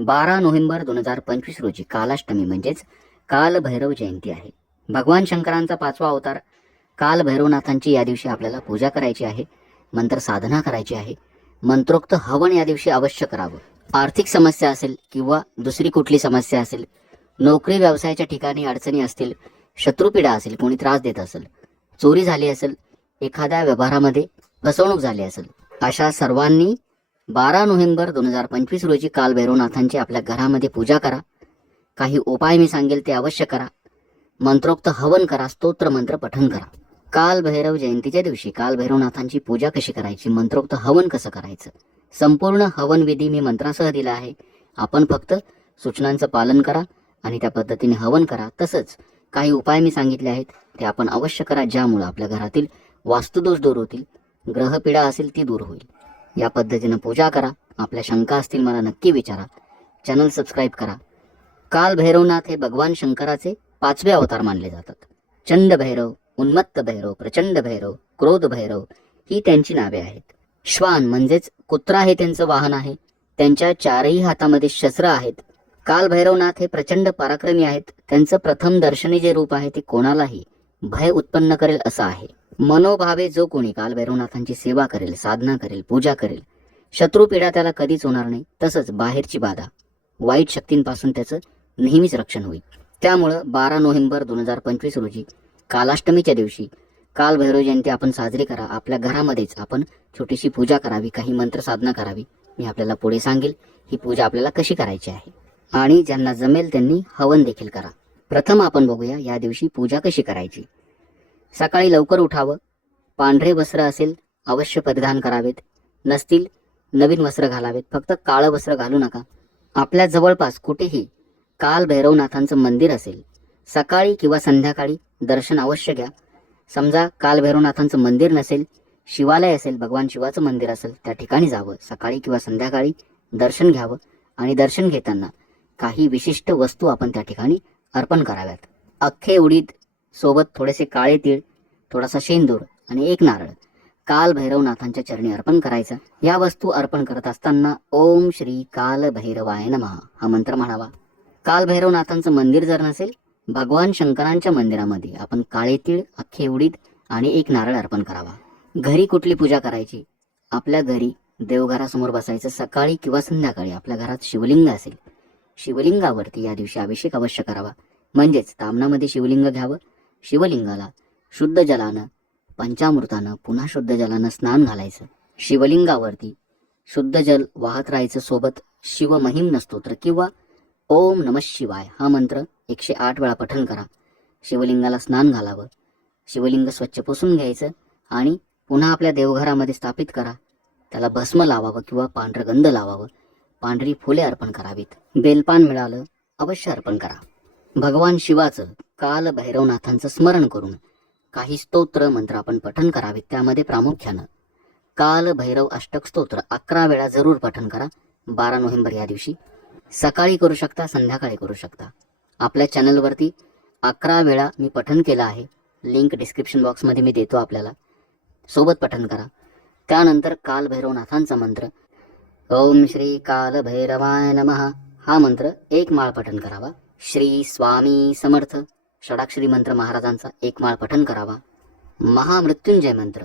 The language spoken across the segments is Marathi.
12 नोव्हेंबर 2025 रोजी कालाष्टमी म्हणजेच कालभैरव जयंती आहे. भगवान शंकरांचा 5वा अवतार कालभैरवनाथांची या दिवशी आपल्याला पूजा करायची आहे, मंत्र साधना करायची आहे. मंत्रोक्त हवन या दिवशी अवश्य करावं. आर्थिक समस्या असेल किंवा दुसरी कुठली समस्या असेल, नोकरी व्यवसायाच्या ठिकाणी अडचणी असतील, शत्रुपीडा असेल, कोणी त्रास देत असेल, चोरी झाली असेल, एखाद्या व्यवहारामध्ये फसवणूक झाली असेल, अशा सर्वांनी 12 नोव्हेंबर 2025 रोजी कालभैरवनाथांची आपल्या घरामध्ये पूजा करा. काही उपाय मी सांगेल ते अवश्य करा. मंत्रोक्त हवन करा, स्तोत्र मंत्र पठण करा. कालभैरव जयंतीच्या दिवशी कालभैरवनाथांची पूजा कशी करायची, मंत्रोक्त हवन कसं करायचं, संपूर्ण हवन विधी मी मंत्रासह दिला आहे. आपण फक्त सूचनांचं पालन करा आणि त्या पद्धतीने हवन करा. तसंच काही उपाय मी सांगितले आहेत ते आपण अवश्य करा, ज्यामुळे आपल्या घरातील वास्तुदोष दूर होतील, ग्रहपीडा असेल ती दूर होईल. या पद्धतीनं पूजा करा. आपल्या शंका असतील मला नक्की विचारा. चॅनल सबस्क्राईब करा. कालभैरवनाथ हे भगवान शंकराचे 5वे अवतार मानले जातात. चंड भैरव, उन्मत्त भैरव, प्रचंड भैरव, क्रोध भैरव ही त्यांची नावे आहेत. श्वान म्हणजेच कुत्रा हे त्यांचं वाहन आहे. त्यांच्या 4ही हातामध्ये शस्त्र आहेत. कालभैरवनाथ हे प्रचंड पराक्रमी आहेत. त्यांचं प्रथम दर्शनी जे रूप आहे ते कोणालाही भय उत्पन्न करेल असं आहे. मनोभावे जो कोणी कालभैरवनाथांची सेवा करेल, साधना करेल, पूजा करेल, शत्रुपीडा त्याला कधीच होणार नाही. तसंच बाहेरची बाधा, वाईट शक्तींपासून त्याचं नेहमीच रक्षण होईल. त्यामुळं 12 नोव्हेंबर 2025 रोजी कालाष्टमीच्या दिवशी कालभैरव जयंती आपण साजरी करा. आपल्या घरामध्येच आपण छोटीशी पूजा करावी, काही मंत्र साधना करावी. मी आपल्याला पुढे सांगेल ही पूजा आपल्याला कशी करायची आहे. आणि ज्यांना जमेल त्यांनी हवन देखील करा. प्रथम आपण बघूया या दिवशी पूजा कशी करायची. सकाळी लवकर उठावं. पांढरे वस्त्र असेल अवश्य परिधान करावेत, नसतील नवीन वस्त्र घालावेत. फक्त काळं वस्त्र घालू नका. आपल्या जवळपास कुठेही कालभैरवनाथांचं मंदिर असेल, सकाळी किंवा संध्याकाळी दर्शन अवश्य घ्या. समजा कालभैरवनाथांचं मंदिर नसेल, शिवालय असेल, भगवान शिवाचं मंदिर असेल, त्या ठिकाणी जावं. सकाळी किंवा संध्याकाळी दर्शन घ्यावं आणि दर्शन घेताना काही विशिष्ट वस्तू आपण त्या ठिकाणी अर्पण कराव्यात. अख्खे उडीद सोबत थोडेसे काळे तीळ, थोडासा शेंदूर आणि एक नारळ कालभैरवनाथांच्या चरणी अर्पण करायचा. या वस्तू अर्पण करत असताना ओम श्री कालभैरवाय नमः हा मंत्र म्हणावा. कालभैरवनाथांचं मंदिर जर नसेल, भगवान शंकरांच्या मंदिरामध्ये आपण काळे तीळ, अख्खे उडीद आणि एक नारळ अर्पण करावा. घरी कुठली पूजा करायची, आपल्या घरी देवघरासमोर बसायचं. सकाळी किंवा संध्याकाळी आपल्या घरात शिवलिंग असेल, शिवलिंगावरती या दिवशी अभिषेक अवश्य करावा. म्हणजेच तामणामध्ये शिवलिंग घ्यावं. शिवलिंगाला शुद्ध जलानं, पंचामृतानं, पुन्हा शुद्ध जलानं स्नान घालायचं. शिवलिंगावरती शुद्ध जल वाहत राहायचं. सोबत शिवमहिम्न स्तोत्र किंवा ओम नमः शिवाय हा मंत्र 108 वेळा पठण करा. शिवलिंगाला स्नान घालावं. शिवलिंग स्वच्छ पुसून घ्यायचं आणि पुन्हा आपल्या देवघरामध्ये स्थापित करा. त्याला भस्म लावावं किंवा पांढरगंध लावावं. पांढरी फुले अर्पण करावीत. बेलपान मिळालं अवश्य अर्पण करा. भगवान शिवाचं, कालभैरवनाथांचं स्मरण करून काही स्तोत्र मंत्र आपण पठण करावेत. त्यामध्ये प्रामुख्यानं कालभैरव अष्टक स्तोत्र 11 वेळा जरूर पठण करा. 12 नोव्हेंबर या दिवशी सकाळी करू शकता, संध्याकाळी करू शकता. आपल्या चॅनलवरती 11 वेळा मी पठण केलं आहे. लिंक डिस्क्रिप्शन बॉक्समध्ये मी देतो आपल्याला. सोबत पठण करा. त्यानंतर कालभैरवनाथांचा मंत्र ओम श्री कालभैरवाय नमः हा मंत्र 1 माळ पठण करावा. श्री स्वामी समर्थ षडाक्षरी मंत्र महाराजांचा 1 माळ पठण करावा. महामृत्युंजय मंत्र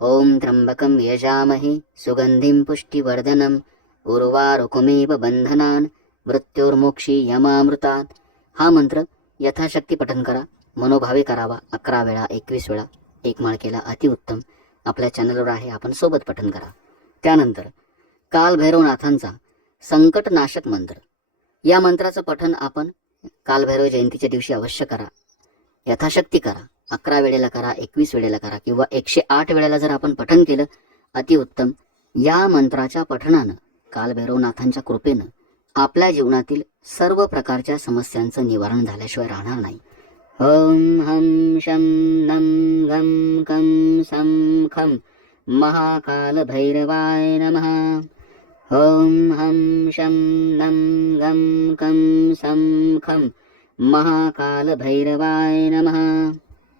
ओम त्र्यंबकं यजामहे सुगंधिं पुष्टिवर्धनम् उर्वारुकमेव बंधनान् मृत्योर्मोक्षी यमामृतात् हा मंत्र यथाशक्ती पठण करा. मनोभावे करावा. 11 वेळा, 21 वेळा 1 माळ केला अतिउत्तम. आपल्या चॅनलवर आहे, आपण सोबत पठण करा. त्यानंतर कालभैरवनाथांचा संकटनाशक मंत्र, या मंत्राचं पठण आपण कालभैरव जयंतीच्या दिवशी अवश्य करा. यथाशक्ती करा. 11 वेळेला करा, 21 वेळेला करा किंवा 108 वेळेला जर आपण पठण केलं अतिउत्तम. या मंत्राच्या पठणानं, कालभैरवनाथांच्या कृपेनं आपल्या जीवनातील सर्व प्रकारच्या समस्यांचं निवारण झाल्याशिवाय राहणार नाही. ओम हम शम नम गम कम सम खम महाकालभैरवाय नमः. ओम हम शम नम गम कम सम खम महाकालभैरवाय नमः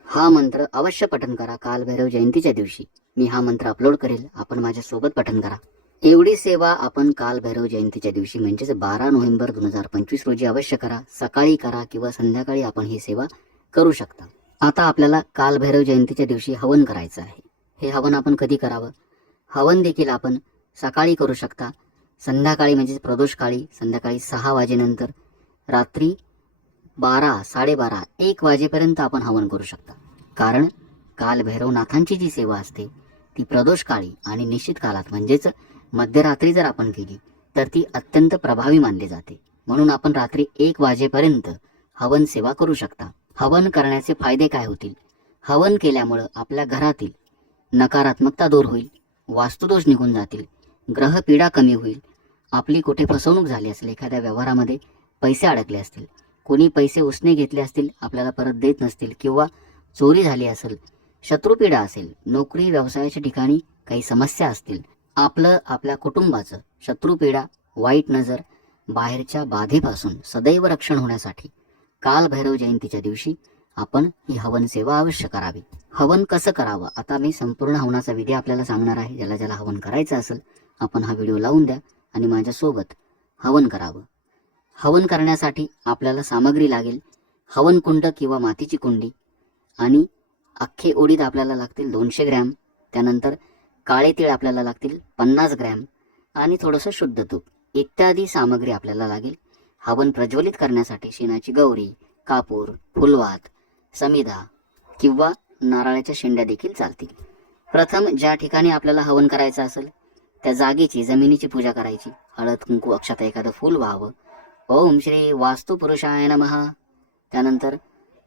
हा मंत्र अवश्य पठण करा. कालभैरव जयंतीच्या दिवशी मी हा मंत्र अपलोड करेल, आपण माझ्या सोबत पठण करा. एवढी सेवा आपण कालभैरव जयंतीच्या दिवशी म्हणजेच 12 नोव्हेंबर 2025 रोजी अवश्य करा. सकाळी करा किंवा संध्याकाळी आपण ही सेवा करू शकता. आता आपल्याला कालभैरव जयंतीच्या दिवशी हवन करायचं आहे. हे हवन आपण कधी करावं? हवन देखील आपण सकाळी करू शकता, संध्याकाळी म्हणजे प्रदोषकाळी संध्याकाळी 6 वाजेनंतर, रात्री 12, 12:30, 1 वाजेपर्यंत आपण हवन करू शकता. कारण कालभैरवनाथांची जी सेवा असते ती प्रदोषकाळी आणि निश्चित कालात म्हणजेच मध्यरात्री जर आपण केली तर ती अत्यंत प्रभावी मानली जाते. म्हणून आपण रात्री 1 वाजेपर्यंत हवन सेवा करू शकता. हवन करण्याचे फायदे काय होतील? हवन केल्यामुळं आपल्या घरातील नकारात्मकता दूर होईल, वास्तुदोष निघून जातील, ग्रहपीडा कमी होईल. आपली कुठे फसवणूक झाली असेल, एखाद्या व्यवहारामध्ये पैसे अडकले असतील, कोणी पैसे उसने घेतले असतील, आपल्याला परत देत नसतील, किंवा चोरी झाली असेल, शत्रुपीडा असेल, नोकरी व्यवसायाच्या ठिकाणी काही समस्या असतील, आपल्या कुटुंबाचं शत्रुपीडा, वाईट नजर, बाहेरच्या बाधेपासून सदैव रक्षण होण्यासाठी कालभैरव जयंतीच्या दिवशी आपण ही हवन सेवा अवश्य करावी. हवन कसं करावं आता मी संपूर्ण हवनाचा विधी आपल्याला सांगणार आहे. ज्याला ज्याला हवन करायचं असेल आपण हा व्हिडिओ लावून द्या आणि माझ्यासोबत हवन करावं. हवन करण्यासाठी आपल्याला सामग्री लागेल हवन कुंड किंवा मातीची कुंडी, आणि अख्खे उडीद आपल्याला लागतील 200 ग्रॅम. त्यानंतर काळे तीळ आपल्याला लागतील 50 ग्रॅम आणि थोडंसं शुद्ध तूप इत्यादी सामग्री आपल्याला लागेल. हवन प्रज्वलित करण्यासाठी शेणाची गौरी, कापूर, फुलवात, समिधा किंवा नारळाच्या शेंड्या देखील चालतील. प्रथम ज्या ठिकाणी आपल्याला हवन करायचं असेल त्या जागेची, जमिनीची पूजा करायची. हळद, कुंकू, अक्षता, एखादं फूल व्हावं. ओम श्री वास्तु पुरुषाय नमः. त्यानंतर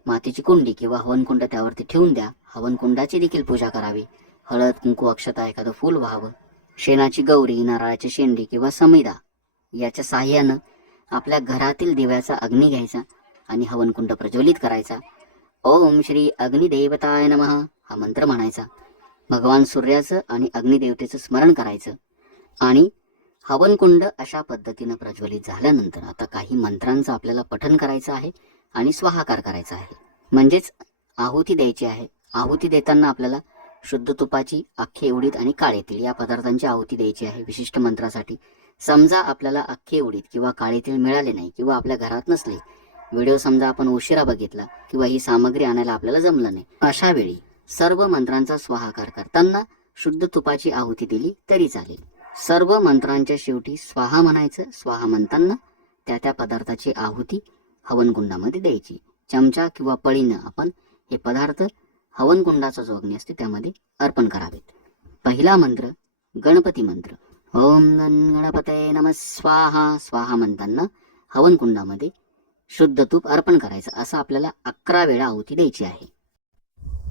मातीची कुंडी किंवा हवन कुंड त्यावरती ठेवून द्या. हवन कुंडाची देखील पूजा करावी. हळद, कुंकू, अक्षता, एखादं फूल व्हावं. शेणाची गौरी, नारळाची शेंडी किंवा समिधा याच्या साह्यानं आपल्या घरातील दिव्याचा अग्नी घ्यायचा आणि हवन कुंड प्रज्वलित करायचा. ओम श्री अग्निदेवताय नमः हा मंत्र म्हणायचा. भगवान सूर्याचं आणि अग्निदेवतेचं स्मरण करायचं आणि हवन कुंड अशा पद्धतीनं प्रज्वलित झाल्यानंतर आता काही मंत्रांचं आपल्याला पठण करायचं आहे आणि स्वाहाकार करायचा आहे. म्हणजेच आहुती द्यायची आहे. आहुती देताना आपल्याला शुद्ध तुपाची, अख्खे उडीद आणि काळे तीळ या पदार्थांची आहुती द्यायची आहे विशिष्ट मंत्रासाठी. समजा आपल्याला अख्खे उडीद किंवा काळे तीळ मिळाले नाही किंवा आपल्या घरात नसले, व्हिडिओ समजा आपण उशिरा बघितला किंवा ही सामग्री आणायला आपल्याला जमलं नाही, अशा वेळी सर्व मंत्रांचा स्वाहाकार करताना शुद्ध तुपाची आहुती दिली तरी चालेल. सर्व मंत्रांच्या शेवटी स्वाहा म्हणायचं. स्वाहा म्हणताना त्या पदार्थाची आहुती हवनकुंडामध्ये द्यायची. चमचा किंवा पळीनं आपण हे पदार्थ हवनकुंडाचा जो अग्नी असते त्यामध्ये अर्पण करावेत. पहिला मंत्र गणपती मंत्र. ओम गणपतये नमः स्वाहा. स्वाहा म्हणताना हवनकुंडामध्ये शुद्ध तूप अर्पण करायचं. असं आपल्याला 11 वेळा आहुती द्यायची आहे.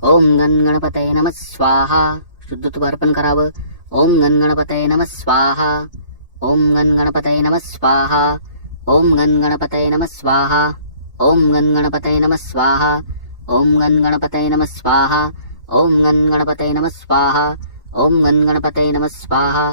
ओम गणपतये नमः स्वाहा. शुद्ध तूप अर्पण करावं. ओम गणपतये नमः स्वाहा. ओम गणपतये नमः स्वाहा. ओम गणपतये नमः स्वाहा. ओम गणपतये नमः स्वाहा. ओम गणपतये नमः स्वाहा. ओम गणपतये नमः स्वाहा. ओम गणपतये नमः स्वाहा.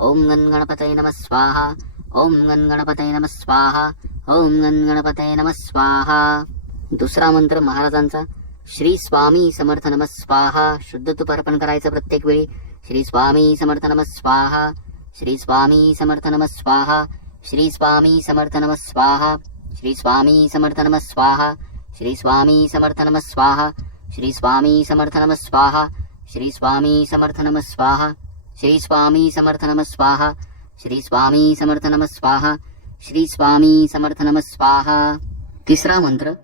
ओम गणपतये नमः स्वाहा. ओम गणपतये नमः स्वाहा. ओम गणपतये नमः स्वाहा. दुसरा मंत्र महाराजांचा. श्री स्वामी समर्थ नमः स्वाहा. शुद्ध तूप अर्पण करायचं प्रत्येक वेळी. श्री स्वामी समर्थ नमः स्वाहा. श्री स्वामी समर्थ नमः स्वाहा. श्री स्वामी समर्थ नमः स्वाहा. श्री स्वामी समर्थ नमः स्वाहा. श्री स्वामी समर्थ नमः स्वाहा. श्री स्वामी समर्थ नमः स्वाहा. श्री स्वामी समर्थ नमः स्वाहा. श्री स्वामी समर्थ नमः स्वाहा. श्री स्वामी समर्थ नमः स्वाहा. श्री स्वामी समर्थ नमः स्वाहा. तिसरा मंत्र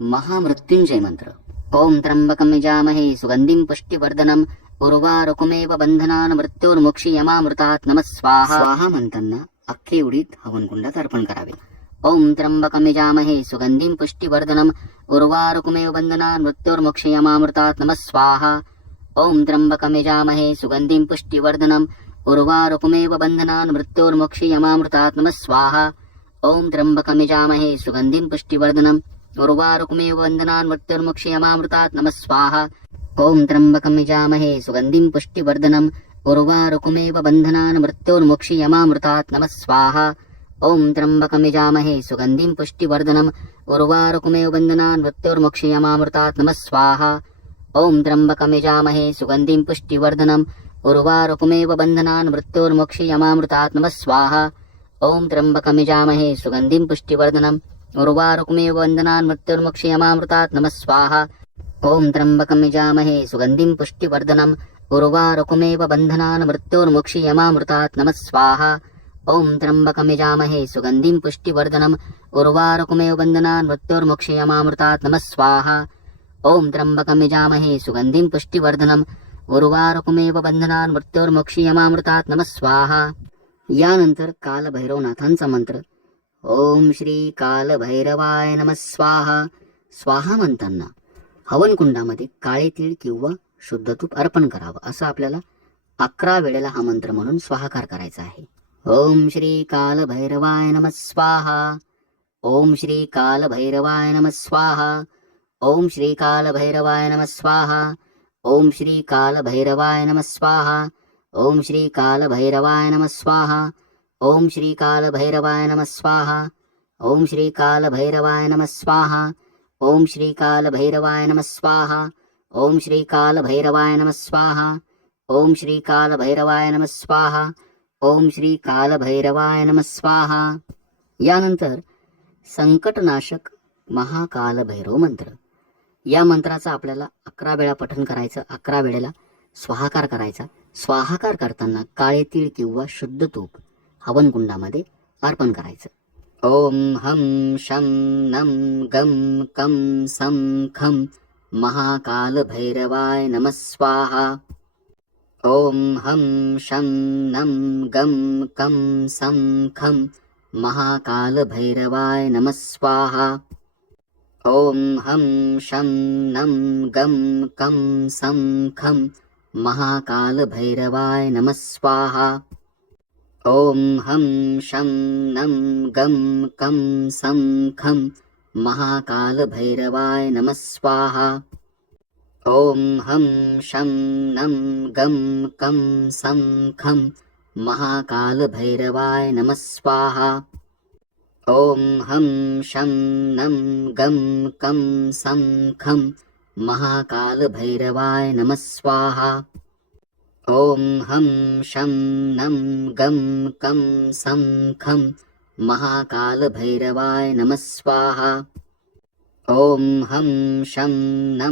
महामृत्युंजय मंत्र. ओम त्र्यंबकं यजामहे सुगंधिं पुष्टिवर्धनम् उर्वारुकमेव बंधनान् मृत्योर्मुक्षीयमामृतात् नमः स्वाहा. स्वाहा म्हणताना अख्खे उडीद हवनकुंडात अर्पण करावे. ओम त्र्यंबकं यजामहे सुगंधिं पुष्टिवर्धनम् उर्वारुकमेव बंधनान् मृत्योर्मुक्षीयमामृतात् नमः स्वाहा. ओम त्र्यंबकं यजामहे सुगंधिं पुष्टिवर्धनम् उर्वारुकमेव बंधनान् मृत्योर्मुक्षीयमामृतात् नमः स्वाहा. ओम त्र्यंबकं यजामहे सुगंधिं पुष्टिवर्धनम् उर्वारुकमेव बंधनान् मृत्योर्मुक्षीयमामृतात् नमः स्वाहा. ओम त्र्यंबकं यजामहे सुगंधिं पुष्टिवर्धनम् उर्वारुकमेव बंधनान् मृत्योर्मुक्षीयमामृतात् नमः स्वाहा. ओम त्र्यंबकं यजामहे सुगंधिं पुष्टिवर्धनम् उर्वारुकमेव बंधनान् मृत्योर्मुक्षीयमामृतात् नमः स्वाहा. ओम त्र्यंबकं यजामहे सुगंधिं पुष्टिवर्धनम् उर्वारुकमेव बन्धनान् मृत्योर्मोक्षयमामृतात् नमः स्वाहा। ॐ त्र्यम्बकमिजामहे सुगन्धिं पुष्टिवर्धनम् उर्वारुकमेव बन्धनान् मृत्योर्मोक्षयमामृतात् नमः स्वाहा। ॐ त्र्यम्बकमिजामहे सुगन्धिं पुष्टिवर्धनम् उर्वारुकमेव बन्धनान् मृत्योर्मोक्षयमामृतात् नमः स्वाहा। ॐ त्र्यम्बकमिजामहे सुगन्धिं पुष्टिवर्धनम् उर्वारुकमेव बन्धनान् मृत्योर्मोक्षयमामृतात् नमः स्वाहा। ॐ त्र्यम्बकमिजामहे सुगन्धिं पुष्टिवर्धनम् उर्वारुकमेव बन्धनान् मृत्योर्मोक्षयमामृतात् नमः स्वाहा। यानंतर कालभैरवनाथांचा मंत्र ओम श्री कालभैरवाय नमः स्वाहा। स्वाहा म्हणताना हवनकुंडामध्ये काळे तीळ किंवा शुद्ध तूप अर्पण करावं, असं आपल्याला 11 वेळेला हा मंत्र म्हणून स्वाहाकार करायचा आहे। ओम श्री कालभैरवाय नमः स्वाहा। ओम श्री कालभैरवाय नमः स्वाहा। ओम श्री कालभैरवाय नमः स्वाहा। ओम श्री कालभैरवाय नमः स्वाहा। ओम श्री कालभैरवाय नमः स्वाहा। ओम श्री कालभैरवाय नमः स्वाहा। ओम श्री कालभैरवाय नमः स्वाहा। ओम श्री कालभैरवाय नमः स्वाहा। ओम श्री कालभैरवाय नमः स्वाहा। ओम श्री कालभैरवाय नमः स्वाहा। ओम श्री कालभैरवाय नमः स्वाहा। यानंतर संकटनाशक महाकाल भैरव मंत्र, या मंत्राचा आपल्याला 11 वेळा पठण करायचं, 11 वेळेला स्वाहाकार करायचा। स्वाहाकार करताना काळे तीळ किंवा शुद्ध तूप हवनकुंडामध्ये अर्पण करायचं। ओम हम शम नम गम कम सम खम महाकाल भैरवाय नमः स्वाहा। ओम हम शम नम गम कम सम खम महाकाल भैरवाय नमः स्वाहा। ओम हम शम नम गम कम सम खम महाकाल भैरवाय नमः स्वाहा। ओम हम शम नम गम कम सम खम महाकाल भैरवाय नमः स्वाहा। ओम हम शम नम गम कम सम खम महाकाल भैरवाय नमः स्वाहा। ओम हम शम नम गम कम सम खम महाकाल भैरवाय नमः स्वाहा। ओम हम शम नम गम कम सम खम महाकाल भैरवाय नमः स्वाहा। ओम हम शम नम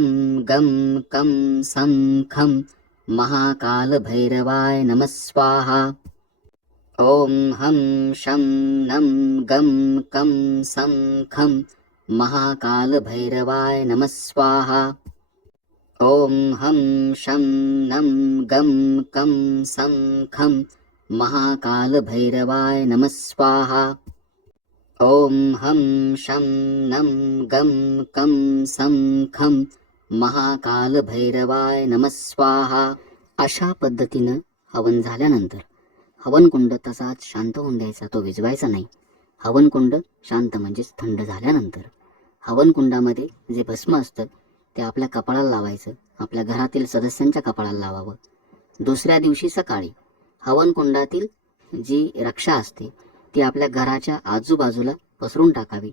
गम कम सम खम महाकाल भैरवाय नमः स्वाहा। ओम हम शम नम गम कम सम खम महाकाल भैरवाय नमः स्वाहा। ओम हम शम नम गम कम सम खम महाकाल भैरवाय नमः स्वाहा। ओम हम शम नम गम कम सम खम महाकाल भैरवाय नमः स्वाहा। अशा पद्धतीनं हवन झाल्यानंतर हवनकुंड तसाच शांत होऊन द्यायचा, तो विझवायचा नाही। हवनकुंड शांत म्हणजेच थंड झाल्यानंतर हवनकुंडामध्ये जे भस्म असतं ते आपल्या कपाळाला लावायचं, आपल्या घरातील सदस्यांच्या कपाळाला लावावं। दुसऱ्या दिवशी सकाळी हवनकुंडातील जी रक्षा असते ती आपल्या घराच्या आजूबाजूला पसरून टाकावी।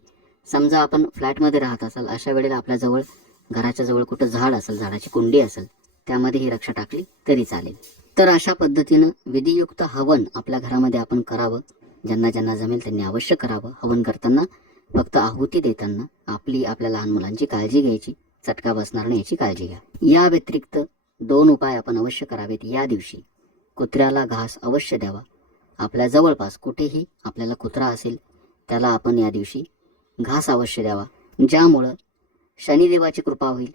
समजा आपण फ्लॅटमध्ये राहत असाल, अशा वेळेला आपल्याजवळ घराच्या जवळ कुठं झाड असेल, झाडाची कुंडी असेल, त्यामध्ये ही रक्षा टाकली तरी चालेल। तर अशा पद्धतीनं विधियुक्त हवन आपल्या घरामध्ये आपण करावं। ज्यांना ज्यांना जमेल त्यांनी अवश्य करावं। हवन करताना फक्त आहुती देताना आपल्या लहान मुलांची काळजी घ्यायची, चटका बसणार नाही याची काळजी घ्या। या व्यतिरिक्त 2 उपाय आपण अवश्य करावेत। या दिवशी कुत्र्याला घास अवश्य द्यावा। आपल्या जवळपास कुठेही आपल्याला कुत्रा असेल त्याला आपण या दिवशी घास अवश्य द्यावा, ज्यामुळं शनिदेवाची कृपा होईल।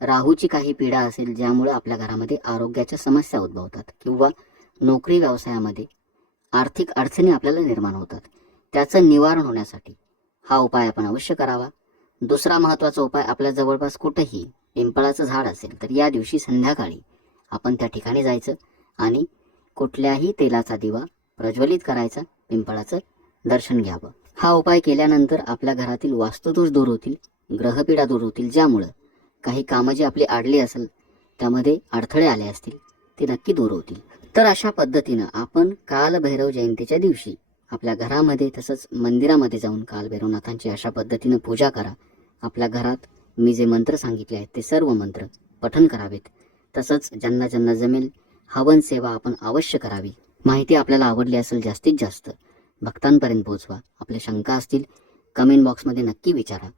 राहूची काही पीडा असेल ज्यामुळे आपल्या घरामध्ये आरोग्याच्या समस्या उद्भवतात किंवा नोकरी व्यवसायामध्ये आर्थिक अडचणी आपल्याला निर्माण होतात, त्याचं निवारण होण्यासाठी हा उपाय आपण अवश्य करावा। दुसरा महत्त्वाचा उपाय, आपल्या जवळपास कुठेही पिंपळाचं झाड असेल तर या दिवशी संध्याकाळी आपण त्या ठिकाणी जायचं आणि कुठल्याही तेलाचा दिवा प्रज्वलित करायचा, पिंपळाचं दर्शन घ्यावं। हा उपाय केल्यानंतर आपल्या घरातील वास्तुदोष दूर होतील, ग्रहपीडा दूर होतील, ज्यामुळं काही कामं जी आपली आडली असेल त्यामध्ये अडथळे आले असतील ते नक्की दूर होतील। तर अशा पद्धतीनं आपण कालभैरव जयंतीच्या दिवशी आपल्या घरामध्ये तसंच मंदिरामध्ये जाऊन कालभैरवनाथांची अशा पद्धतीनं पूजा करा। आपल्या घरात मी जे मंत्र सांगितले आहेत ते सर्व मंत्र पठण करावेत। तसंच ज्यांना ज्यांना जमेल हवन सेवा आपण अवश्य करावी. माहिती आपल्याला आवडली असेल जास्तीत जास्त भक्तांपर्यंत पोहोचवा. आपल्या शंका असतील कमेंट बॉक्समध्ये नक्की विचारा.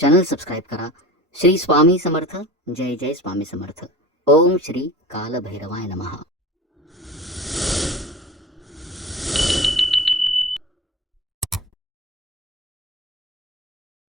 चॅनल सबस्क्राईब करा. श्री स्वामी समर्थ. जय जय स्वामी समर्थ. ओम श्री कालभैरवाय नमः.